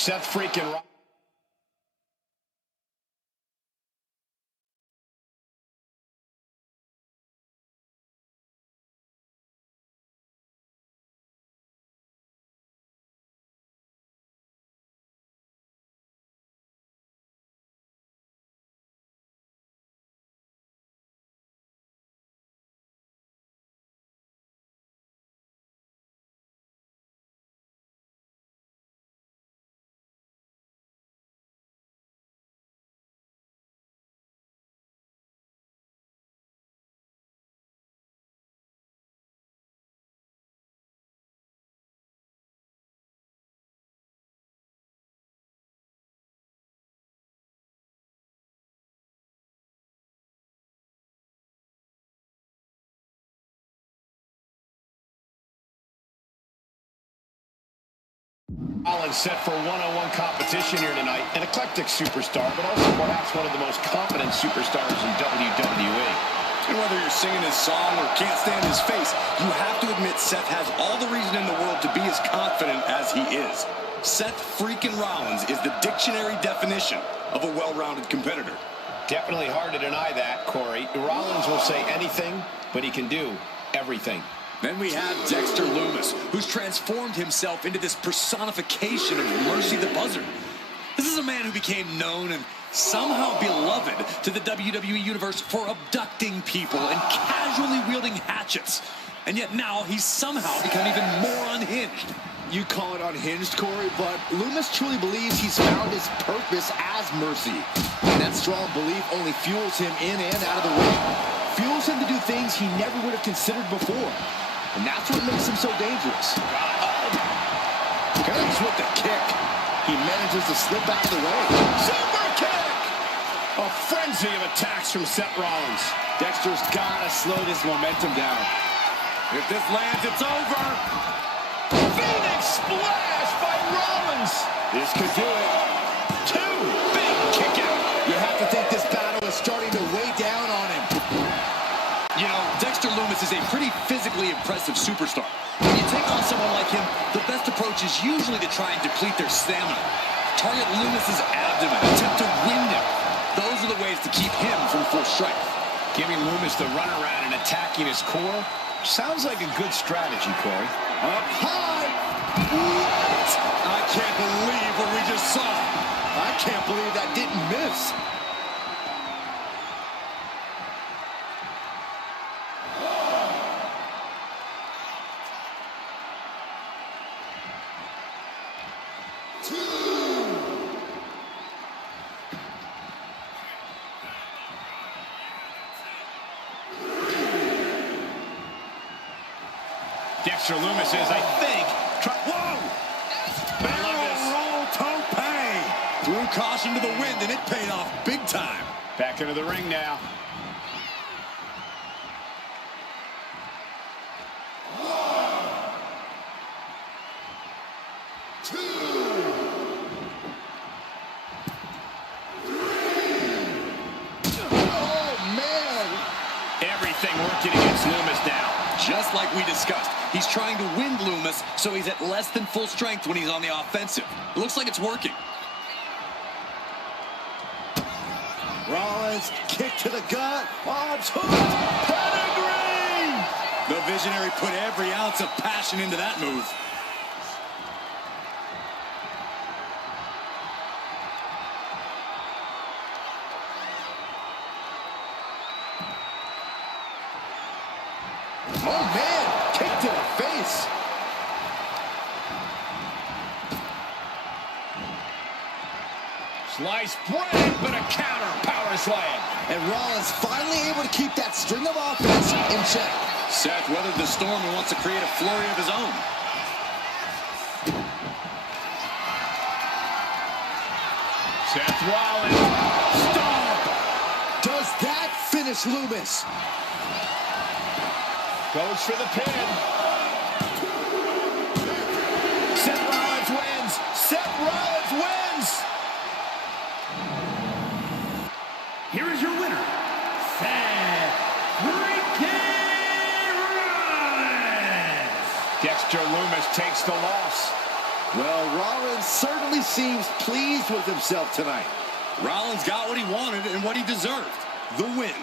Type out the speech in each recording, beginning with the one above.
Seth freaking Rollins. Set for one-on-one competition here tonight. An eclectic superstar, but also perhaps one of the most confident superstars in WWE. And whether you're singing his song or can't stand his face, you have to admit Seth has all the reason in the world to be as confident as he is. Seth freaking Rollins is the dictionary definition of a well-rounded competitor. Definitely hard to deny that, Corey. Rollins will say anything, but he can do everything. Then we have Dexter Lumis, who's transformed himself into this personification of Mercy the Buzzard. This is a man who became known and somehow beloved to the WWE Universe for abducting people and casually wielding hatchets. And yet now he's somehow become even more unhinged. You call it unhinged, Corey, but Lumis truly believes he's found his purpose as Mercy. And that strong belief only fuels him in and out of the ring. Fuels him to do things he never would have considered before. And that's what makes him so dangerous. Comes with the kick. He manages to slip out of the way. Super kick! A frenzy of attacks from Seth Rollins. Dexter's got to slow this momentum down. If this lands, it's over. Phoenix splash by Rollins. This could do it. Two big kick out. You have to think this battle is starting to weigh down on him. You know, Dexter Lumis is a pretty physically impressive superstar. When you take on someone like him, the best approach is usually to try and deplete their stamina. Target Lumis's abdomen, attempt to wind him. Those are the ways to keep him from full strength. Giving Lumis the runaround and attacking his core sounds like a good strategy, Corey. Up high. What? I can't believe what we just saw. I can't believe that didn't miss. Dexter Lumis is, I think, whoa! I love this. Roll tope. Threw caution to the wind, and it paid off big time. Back into the ring now. Everything working against Lumis now. Just like we discussed, he's trying to wind Lumis, so he's at less than full strength when he's on the offensive. It looks like it's working. Rollins, kick to the gut. Pedigree! The Visionary put every ounce of passion into that move. Oh, man, kick to the face. Slice bread, but a counter power slam. And Rollins finally able to keep that string of offense in check. Seth weathered the storm and wants to create a flurry of his own. Seth Rollins, stomp. Does that finish Lumis? Goes for the pin. Seth Rollins wins. Seth Rollins wins. Here is your winner, Seth freaking Rollins. Dexter Lumis takes the loss. Well, Rollins certainly seems pleased with himself tonight. Rollins got what he wanted and what he deserved. The win.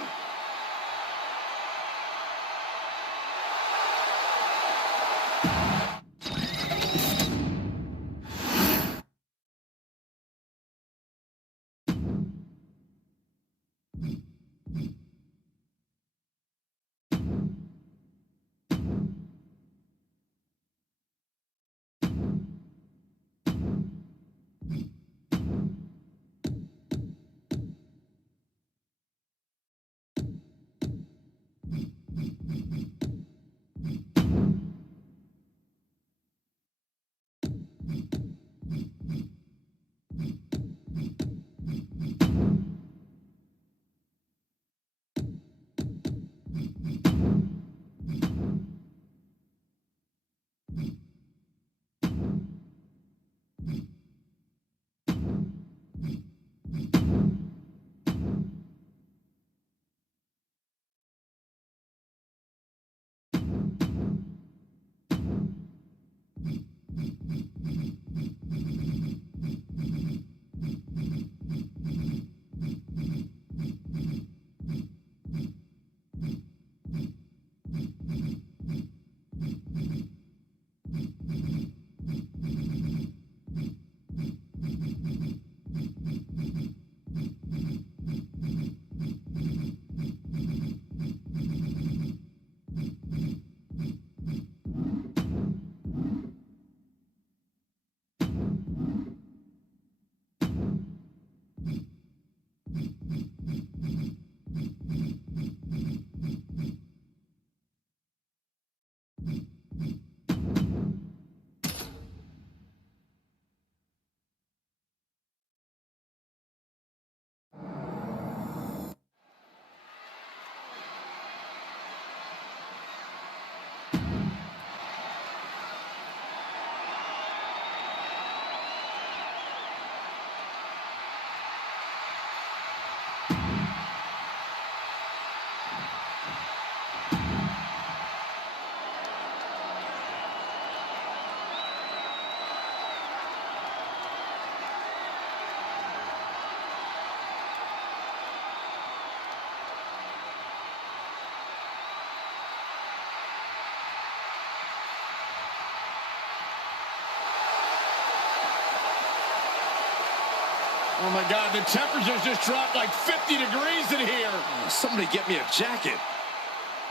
Oh my God, the temperature's just dropped like 50 degrees in here. Somebody get me a jacket.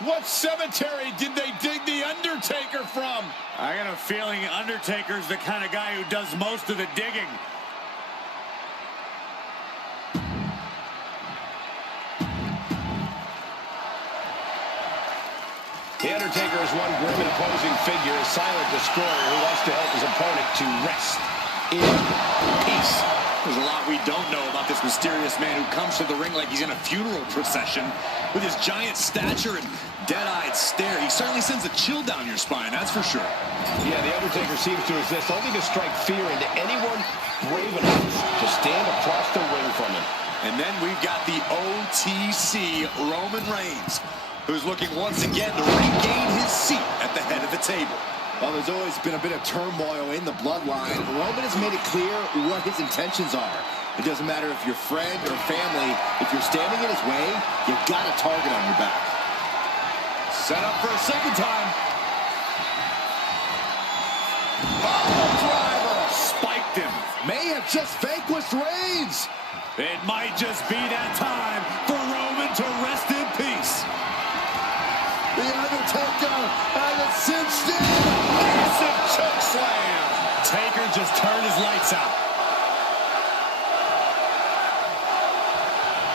What cemetery did they dig the Undertaker from? I got a feeling Undertaker's the kind of guy who does most of the digging. The Undertaker is one grim and opposing figure, a silent destroyer who wants to help his opponent to rest in peace. There's a lot we don't know about this mysterious man who comes to the ring like he's in a funeral procession. With his giant stature and dead-eyed stare, he certainly sends a chill down your spine, that's for sure. Yeah, The Undertaker seems to resist only to strike fear into anyone brave enough to stand across the ring from him. And then we've got the OTC Roman Reigns, who's looking once again to regain his seat at the head of the table. Well, there's always been a bit of turmoil in the bloodline. Roman has made it clear what his intentions are. It doesn't matter if you're friend or family. If you're standing in his way, you've got a target on your back. Set up for a second time. Driver Spiked him. may have just vanquished Reigns. It might just be that time for Roman to rest in peace. The Undertaker has it cinched in. Massive choke slam. Taker just turned his lights out.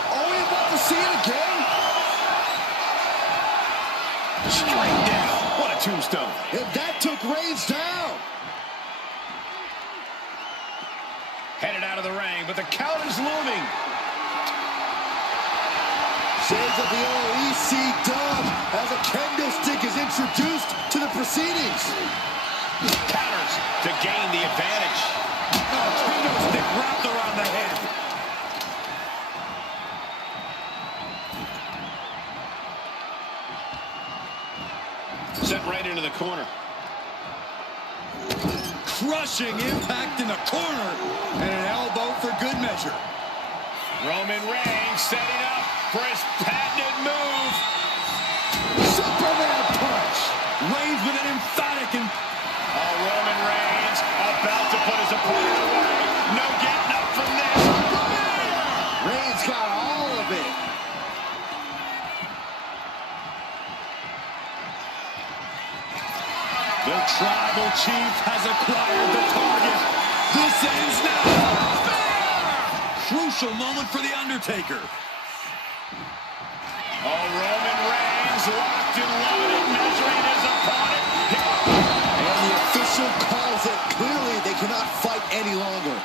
Are we about to see it again? Straight down. What a tombstone. And that took Reigns down. Headed out of the ring, but the count is looming. Shades of the OEC dub as a kendo stick is introduced to the proceedings. Counters to gain the advantage. Kendo stick wrapped around the head. Sent right into the corner. Crushing impact in the corner. And an elbow for good measure. Roman Reigns setting up for his patented move. Superman punch. Reigns with an emphatic and Roman Reigns about to put his opponent away. No getting up from this. Reigns got all of it. the tribal chief has acquired the target. This ends now. Crucial moment for The Undertaker. Roman Reigns locked and loaded, measuring his opponent. And the official calls it. Clearly, they cannot fight any longer.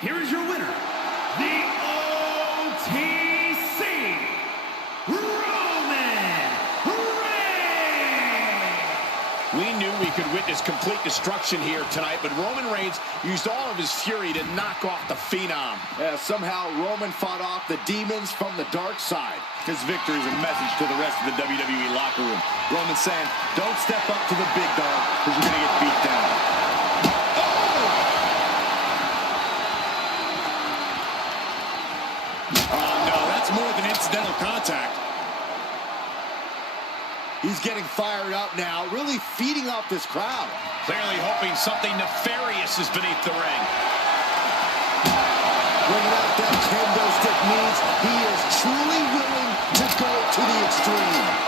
Here is your winner, the OTC Roman Reigns. We knew we could witness complete destruction here tonight, but Roman Reigns used all of his fury to knock off the Phenom. Yeah, somehow Roman fought off the demons from the dark side. His victory is a message to the rest of the WWE locker room. Roman saying, don't step up to the big dog because you're going to get beat down. Oh, no, that's more than incidental contact. He's getting fired up now, really feeding off this crowd. Clearly hoping something nefarious is beneath the ring. Bringing out that kendo stick means he is truly willing to go to the extreme.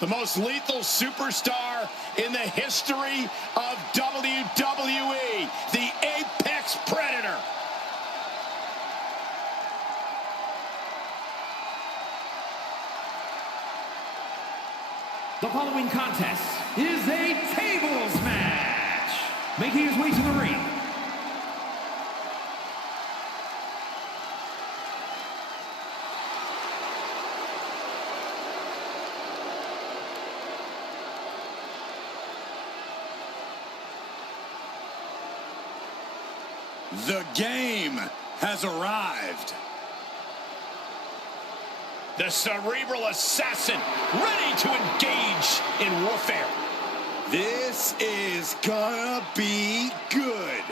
The most lethal superstar in the history of WWE, the Apex Predator. The following contest is a tables match. Making his way to the ring, The game has arrived. The cerebral assassin, ready to engage in warfare. This is gonna be good.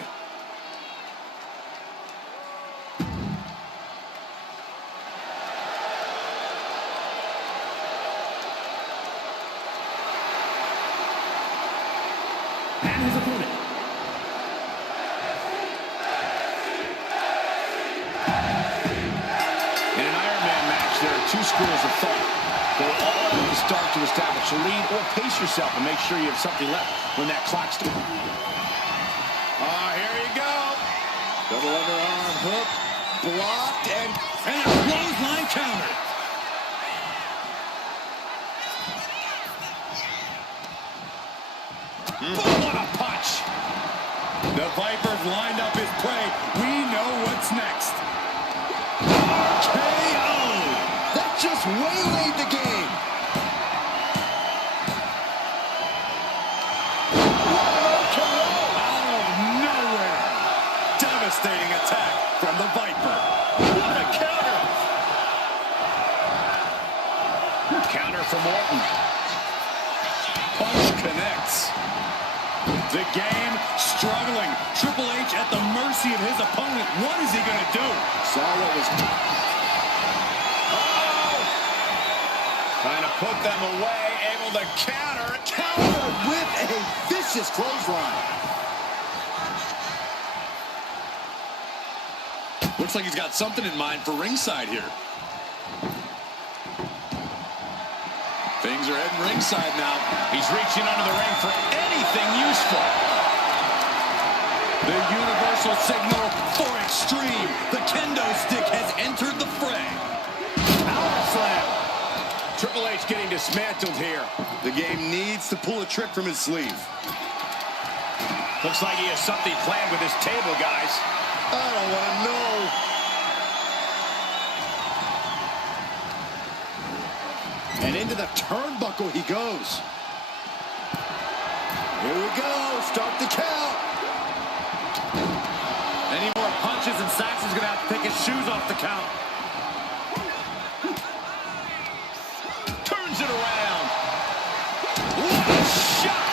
and his opponent, Two schools of thought. Go all out at the start to establish a lead, or pace yourself and make sure you have something left when that clock's done. Here you go. Double underarm hook, blocked, and And a clothesline counter. What a punch. The Viper's lined up his prey. We know what's next. KO! that just waylaid the game. Out of nowhere. Devastating attack from the Viper. What a counter. Counter from Orton. Punch connects. The game struggling. Triple H at the mercy of his opponent. What is he going to do? Saw what was... Trying to put them away, able to counter. Counter with a vicious clothesline. Looks like he's got something in mind for ringside here. Things are heading ringside now. He's reaching under the ring for anything useful. The universal signal for extreme. The kendo stick has entered the fray. Power slam. Triple H getting dismantled here. The game needs to pull a trick from his sleeve. Looks like he has something planned with his table, guys. I don't want to know. And into the turnbuckle he goes. Here we go. Start the count. Any more punches and Saxon's going to have to take his shoes off the count. Turns it around. What a shot.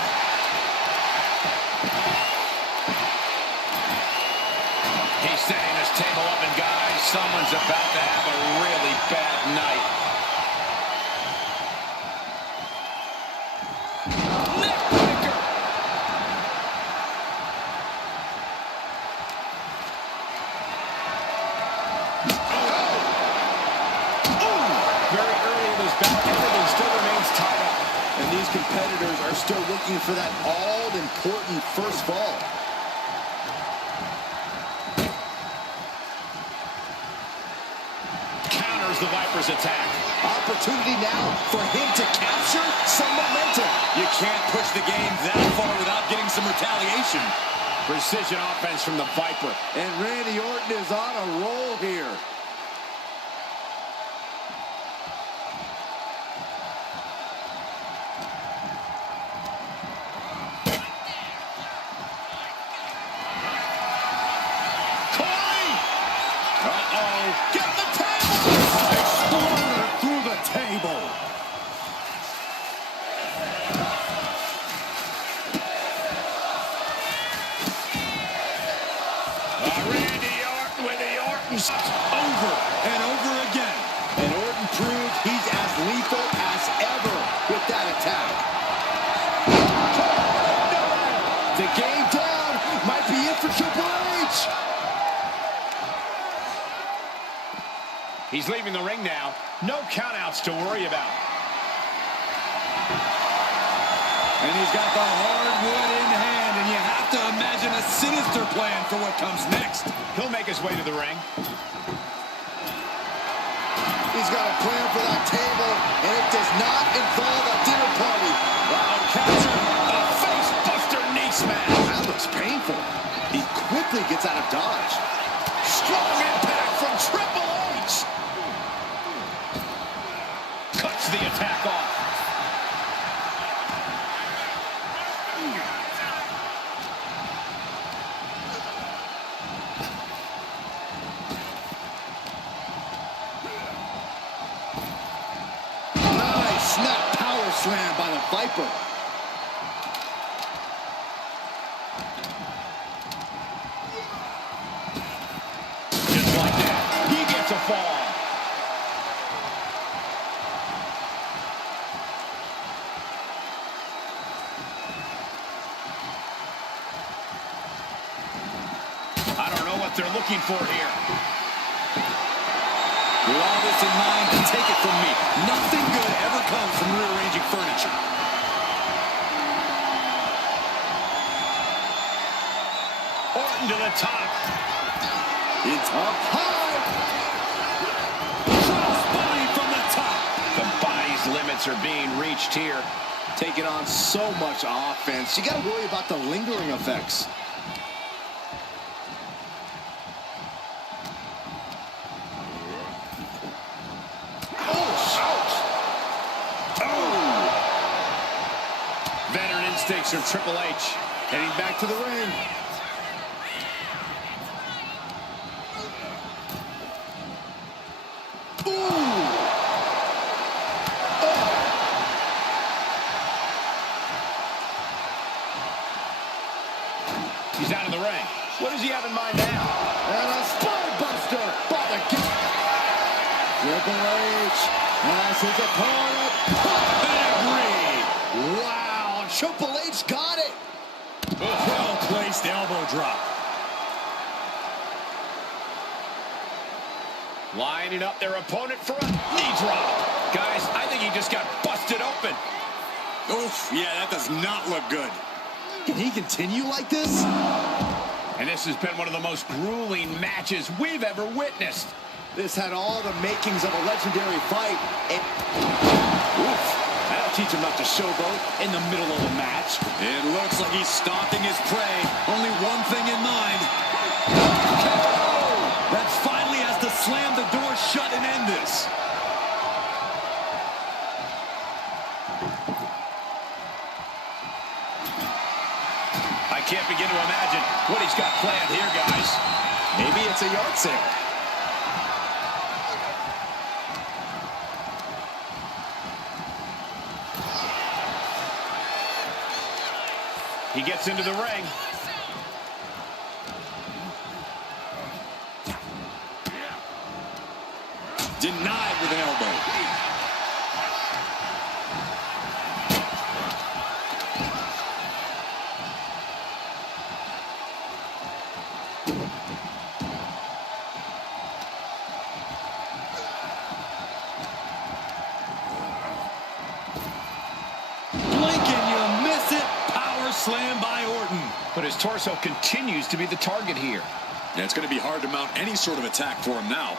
He's setting this table up, and guys, someone's about to have a really bad night. Neckbreaker. Very early in this bout, everything still remains tied up. And these competitors are still looking for that all-important first fall. Counters the Viper's attack. Opportunity now for him to capture some momentum. You can't push the game that far without getting some retaliation. Precision offense from the Viper. And Randy Orton is on a roll here. Get the table! Exploder through the table. Randy Orton with the Orton. Over and over again. And Orton proved he's as lethal as ever with that attack. The game down might be it for Triple H. He's leaving the ring now. No countouts to worry about. And he's got the hardwood in hand, and you have to imagine a sinister plan for what comes next. He'll make his way to the ring. He's got a plan for that table, and it does not involve a dinner party. Wow, capture. A face-buster knee smash. That looks painful. He quickly gets out of dodge. Strong impact from Triple H. Cuts the attack off. Nice snap power slam by the Viper. Just like that, he gets a fall. I don't know what they're looking for here. With all this in mind, take it from me. Nothing good ever comes from rearranging furniture. Orton to the top. It's up high. Crossbody from the top. The body's limits are being reached here. Taking on so much offense. You got to worry about the lingering effects. Veteran instincts from Triple H. Heading back to the ring. He's out of the ring. What does he have in mind now? And a spine buster by the gate. Triple H has his opponent. Pedigree. Wow, Triple H got it. Well-placed elbow drop. Lining up their opponent for a knee drop. Guys, I think he just got busted open. Oof, yeah, that does not look good. Can he continue like this? And this has been one of the most grueling matches we've ever witnessed. This had all the makings of a legendary fight. Oof, that'll teach him not to showboat in the middle of a match. It looks like he's stalking his prey. Only one thing in mind. That finally has to slam the door shut and end this. I can't begin to imagine what he's got planned here, guys. Maybe it's a yard sale. He gets into the ring. Denied with an elbow. Blink and you miss it. Power slam by Orton. But his torso continues to be the target here. Yeah, it's going to be hard to mount any sort of attack for him now.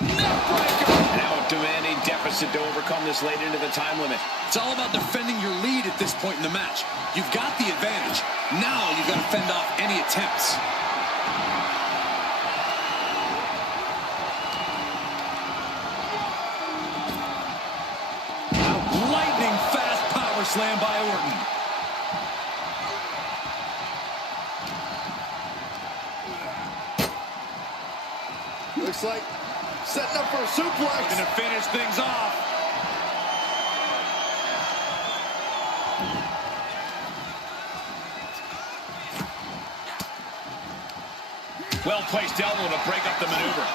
Now a demanding deficit to overcome this late into the time limit. It's all about defending your lead at this point in the match. You've got the advantage. Now you've got to fend off any attempts. Lightning fast power slam by Orton. Looks like setting up for a suplex. Going to finish things off. Well-placed elbow to break up the maneuver.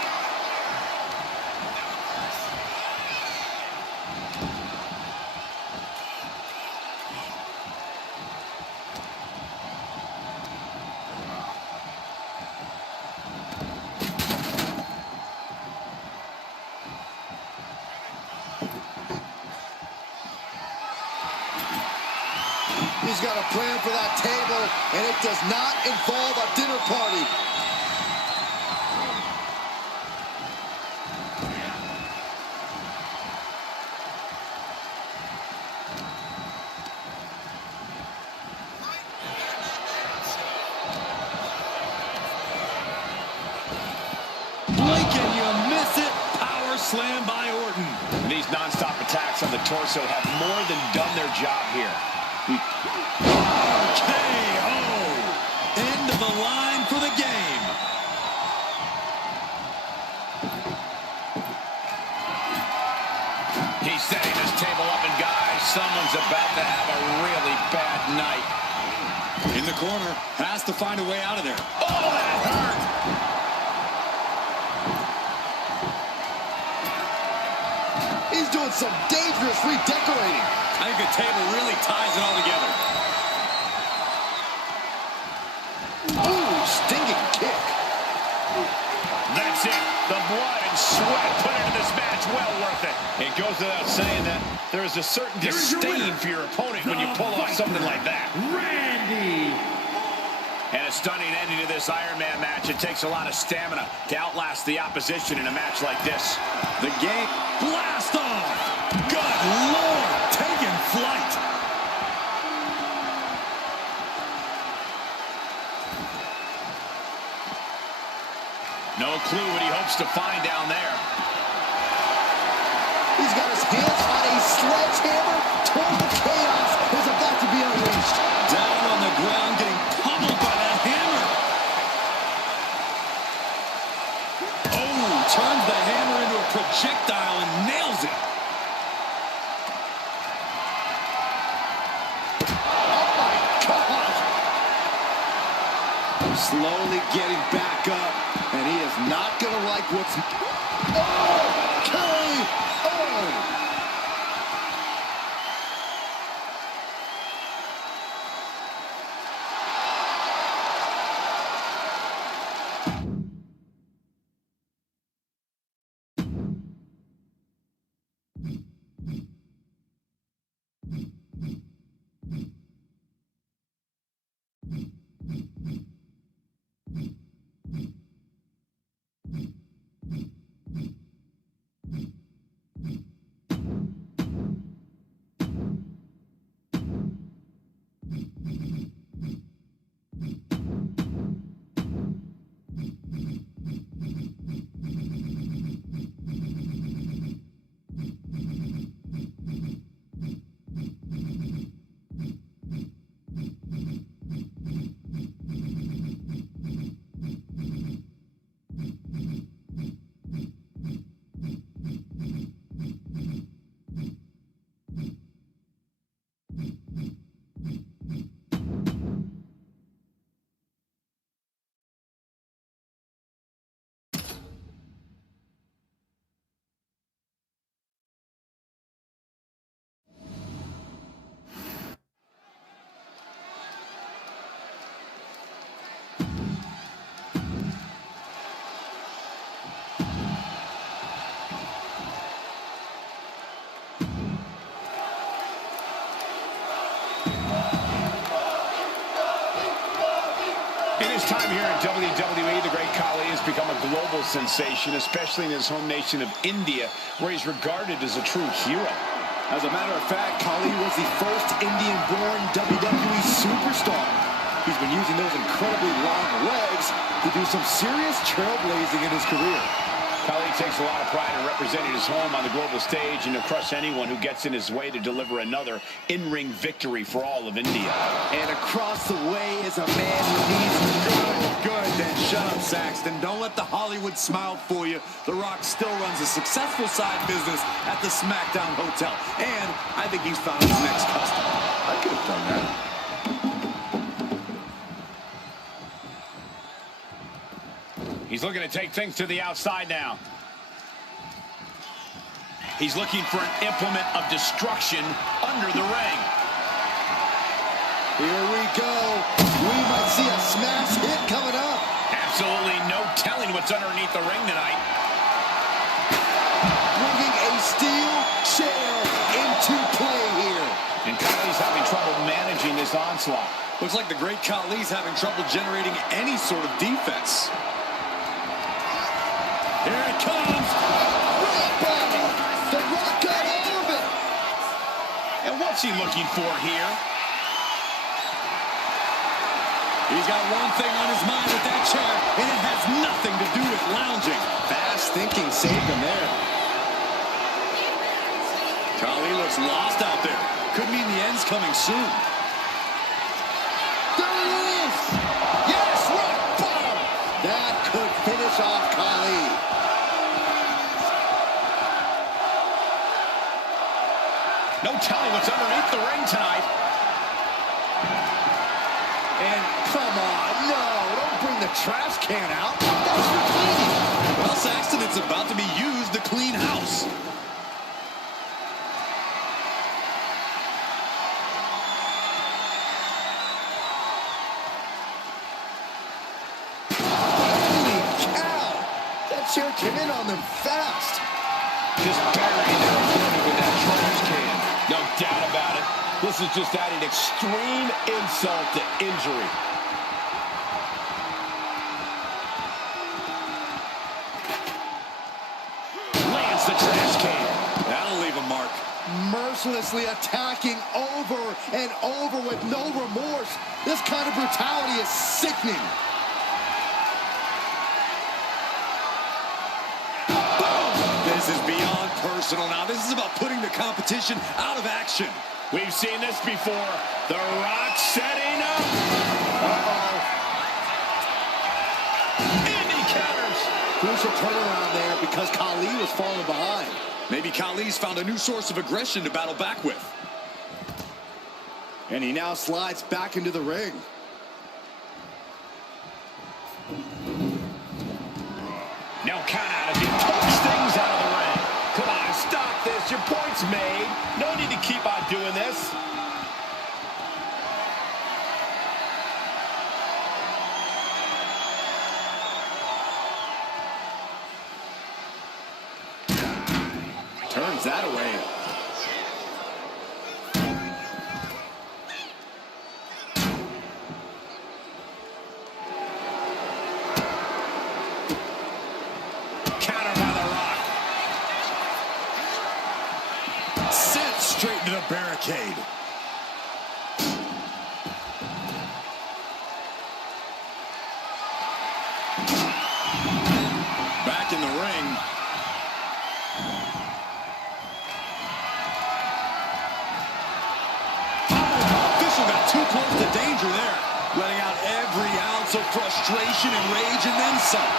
He's got a plan for that table, and it does not involve a dinner party. Slam by Orton. These non-stop attacks on the torso have more than done their job here. KO. End of the line for the game. He's setting this table up, and guys, someone's about to have a really bad night. In the corner, has to find a way out of there. Oh, that hurt! He's doing some dangerous redecorating. I think the table really ties it all together. Ooh, stinging kick. That's it. The blood and sweat put into this match. Well worth it. It goes without saying that there is a certain disdain for your opponent when you pull off something like that. Randy. And a stunning ending to this Iron Man match. It takes a lot of stamina to outlast the opposition in a match like this. The game blast off. Good Lord, taking flight. No clue what he hopes to find down there. He's got his hands on a sledgehammer. Total chaos is about to be unleashed. Down on the ground, getting pummeled by that hammer. Oh, turns the hammer into a projectile and nails it. Oh, my God. Slowly getting back up, and he is not going to like what's... Oh, Kelly! Oh! Time here at WWE, the great Khali has become a global sensation, especially in his home nation of India, where he's regarded as a true hero. As a matter of fact, Khali was the first Indian-born WWE superstar. He's been using those incredibly long legs to do some serious trailblazing in his career. Khali takes a lot of pride in representing his home on the global stage and to crush anyone who gets in his way to deliver another in-ring victory for all of India. And across the way is a man who needs Good, then shut up, Saxton. Don't let the Hollywood smile fool you. The Rock still runs a successful side business at the SmackDown Hotel. And I think he's found his next customer. I could have done that. He's looking to take things to the outside now. He's looking for an implement of destruction under the ring. Here we go. We might see a smash hit coming up. Absolutely no telling what's underneath the ring tonight. Bringing a steel chair into play here. And Kylie's having trouble managing this this onslaught. Looks like the great Khali's having trouble generating any sort of defense. Here it comes. The Rock got out of it. And what's he looking for here? He's got one thing on his mind with that chair, and it has nothing to do with lounging. Fast thinking saved him there. Khali looks lost out there. Could mean the end's coming soon. There it is! Yes, rock bottom! That could finish off Khali. No telling what's underneath the ring tonight. And come on, no, don't bring the trash can out. That's for cleaning. Well, Saxton, it's about to be used to clean house. Holy cow! That chair came in on them fast. Just buried their opponent with that trash can. No doubt about it. This is just adding extreme insult to injury. Lands the trash can. That'll leave a mark. Mercilessly attacking over and over with no remorse. This kind of brutality is sickening. This is beyond personal now. This is about putting the competition out of action. We've seen this before. The Rock setting up. Uh-oh. And he counters. Crucial turnaround there because Khali was falling behind. Maybe Khali's found a new source of aggression to battle back with. And he now slides back into the ring. No count out as he pokes things out of the ring. Come on, stop this. Your point's made. No need to keep on doing this. Turns that away. Counter by the Rock. Sent straight into the barricade. Back in the ring. Official got too close to danger there. Letting out every ounce of frustration and rage and then some.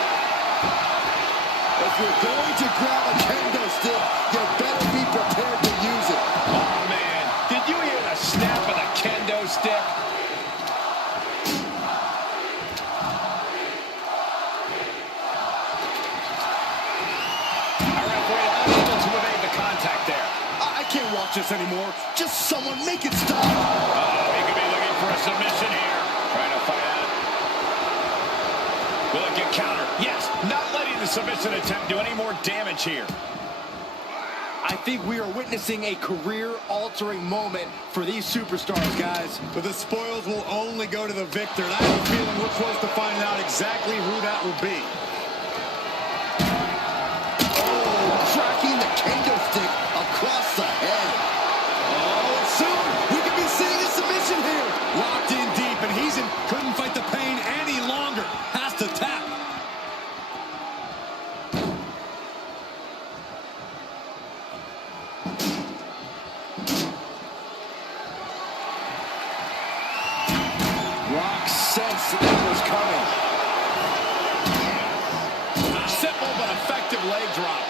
If you're going to grab a kendo stick, you better be prepared to use it. Oh, man. Did you hear the snap of the kendo stick? Our referee unable to evade the contact there. I can't watch this anymore. Just someone make it stop. Oh, he could be looking for a submission here. Trying to fight out. Will it get counter? Yes, not letting the submission attempt do any more damage here. I think we are witnessing a career-altering moment for these superstars, guys. But the spoils will only go to the victor. And I have a feeling we're close to finding out exactly who that will be. Oh, cracking the kendo stick across the head. Oh, soon we could be seeing a submission here. Locked in deep, and he's in. Couldn't fight the pain any longer. Has to tap. Rock sensed that it was coming. Simple but effective leg drop.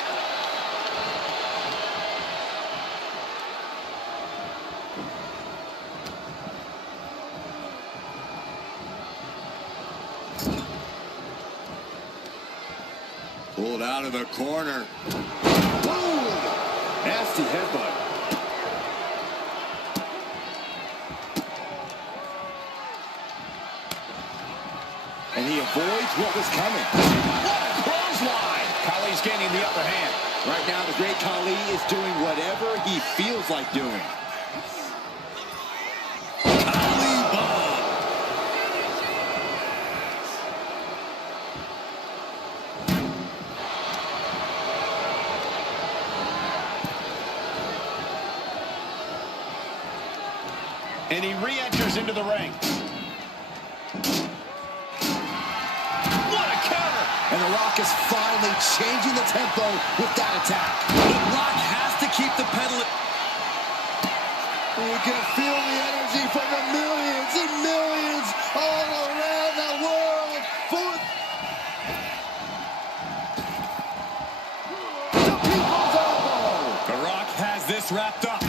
Pulled out of the corner. Boom! Nasty headbutt. And he avoids what was coming. What a clothesline! Khali's gaining the upper hand. Right now, the great Khali is doing whatever he feels like doing. Khali And he re-enters into the ring. What a counter! And The Rock is finally changing the tempo with that attack. The Rock has to keep the pedal. You can feel the energy from the millions and millions all around the world. For the people's elbow. The Rock has this wrapped up.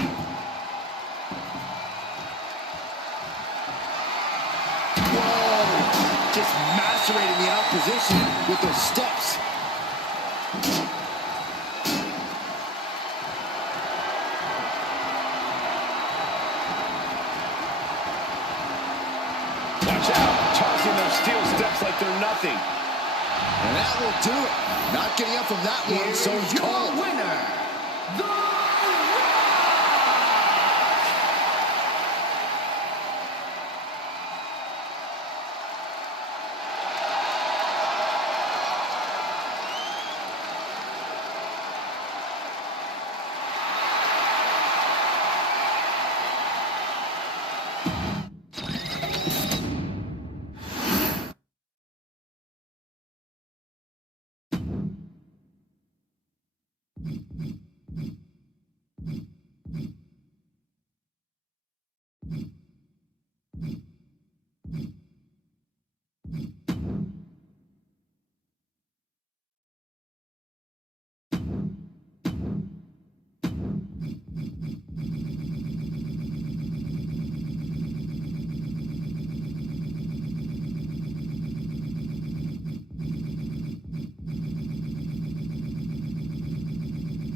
Whoa. Just macerating the opposition with those steps. Watch out, tossing those steel steps like they're nothing. And that will do it. Not getting up from that one, so it's Your called. winner, The Rock! Mm-hmm.